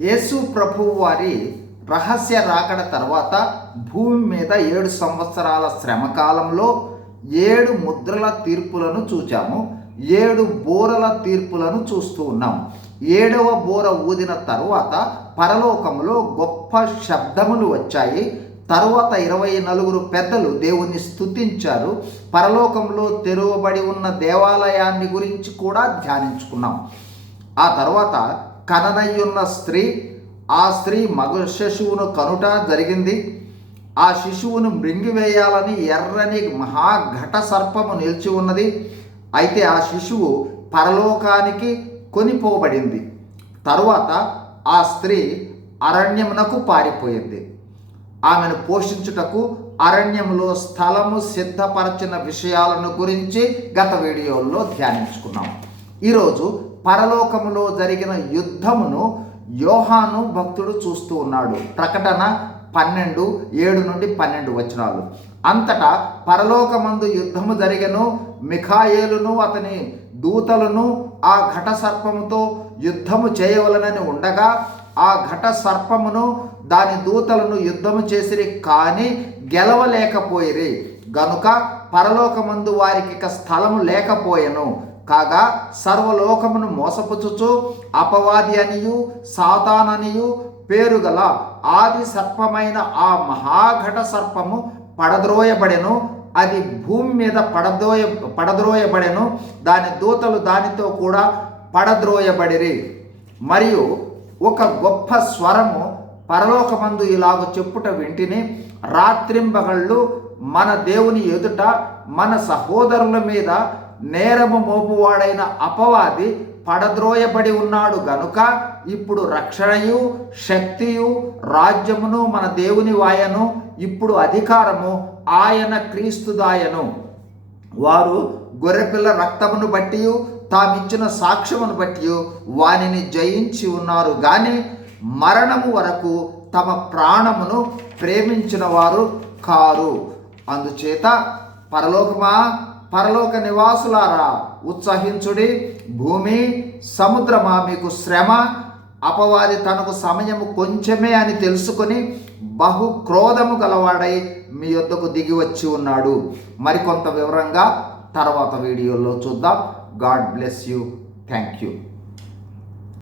యేసు ప్రభువు వారి రహస్య రాకడ తర్వాత భూమి మీద ఏడు సంవత్సరాల శ్రమకాలంలో ఏడు ముద్రల తీర్పులను చూచాము. ఏడు బోరల తీర్పులను చూస్తూ ఉన్నాం. ఏడవ బోర ఊదిన తరువాత పరలోకములో గొప్ప శబ్దములు వచ్చాయి. తరువాత ఇరవై నలుగురు పెద్దలు దేవుణ్ణి స్తుతించారు. పరలోకంలో తెరవబడి ఉన్న దేవాలయాన్ని గురించి కూడా ధ్యానించుకున్నాం. ఆ తర్వాత కననయ్యున్న స్త్రీ ఆ స్త్రీ మగ శిశువును కనుట జరిగింది. ఆ శిశువును మృంగివేయాలని ఎర్రని మహాఘట సర్పము నిలిచి ఉన్నది. అయితే ఆ శిశువు పరలోకానికి కొనిపోబడింది. తరువాత ఆ స్త్రీ అరణ్యమునకు పారిపోయింది. ఆమెను పోషించుటకు అరణ్యంలో స్థలము సిద్ధపరచిన విషయాలను గురించి గత వీడియోల్లో ధ్యానించుకున్నాం. ఈరోజు పరలోకములో జరిగిన యుద్ధమును యోహాను భక్తుడు చూస్తూ ఉన్నాడు. ప్రకటన పన్నెండు ఏడు నుండి పన్నెండు వచనాలు. అంతటా పరలోకమందు యుద్ధము జరిగను మిఖాయేలును అతని దూతలను ఆ ఘట సర్పముతో యుద్ధము చేయవలనని ఉండగా ఆ ఘట సర్పమును దాని దూతలను యుద్ధము చేసిరి కానీ గెలవలేకపోయిరి. గనుక పరలోకమందు వారికి ఇక స్థలము లేకపోయెను. కాగా సర్వలోకమును మోసపుచుచు అపవాది అనియు సాతాననియు పేరు గల ఆది సర్పమైన ఆ మహాఘట సర్పము పడద్రోయబడెను. అది భూమి మీద పడద్రోయ పడద్రోయబడెను. దాని దూతలు దానితో కూడా పడద్రోయబడిరి. మరియు ఒక గొప్ప స్వరము పరలోకమందు ఇలాగ చెప్పుట వింటిని. రాత్రింబగళ్ళు మన దేవుని ఎదుట మన సహోదరుల మీద నేరము మోపువాడైన అపవాది పడద్రోయబడి ఉన్నాడు గనుక ఇప్పుడు రక్షణయు శక్తియు రాజ్యమును మన దేవుని వాయను ఇప్పుడు అధికారము ఆయన క్రీస్తుదాయను. వారు గొర్రెపిల్ల రక్తమును బట్టి తామిచ్చిన సాక్ష్యమును బట్టి వానిని జయించి ఉన్నారు. కానీ మరణము వరకు తమ ప్రాణమును ప్రేమించిన వారు కారు. అందుచేత పరలోకమా పరలోక నివాసులారా ఉత్సహించుడి. భూమి సముద్రమా మీకు శ్రమ? అపవాది తనకు సమయము కొంచెమే అని తెలుసుకొని బహు క్రోధము గలవాడై మీ యొద్దకు దిగి వచ్చి ఉన్నాడు. మరికొంత వివరంగా తర్వాత వీడియోలో చూద్దాం. God bless you. Thank you